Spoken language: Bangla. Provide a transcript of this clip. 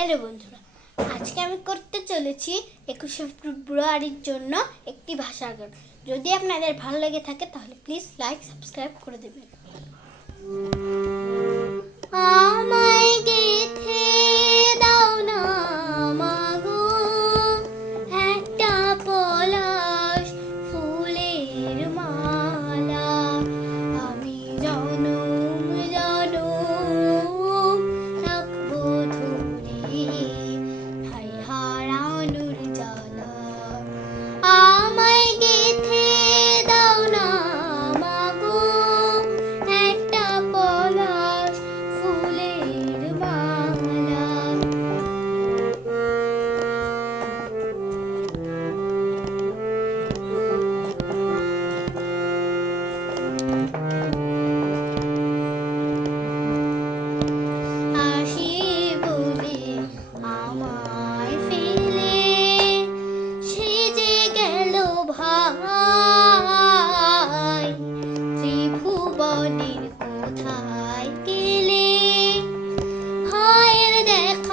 হ্যালো বন্ধুরা, আজকে আমি করতে চলেছি 21শে ফেব্রুয়ারির জন্য একটি ভাষার গান। যদি আপনাদের ভালো লেগে থাকে তাহলে প্লিজ লাইক সাবস্ক্রাইব করে দেবেন। আমায় গেথে দাও না মাগো একটা পলাশ ফুলের মালা, আমি জনম জনম রাখবো ধরে হাই হারানোর জ্বালা। আমায় গেথে দাও না মাগো একটা পলাশ ফুলের মালা। আসি বলে আমায় ফেলে সেজে গেল ভাই, ত্রিভুবনের কোথায় গেলে ভাইয়ের দেখা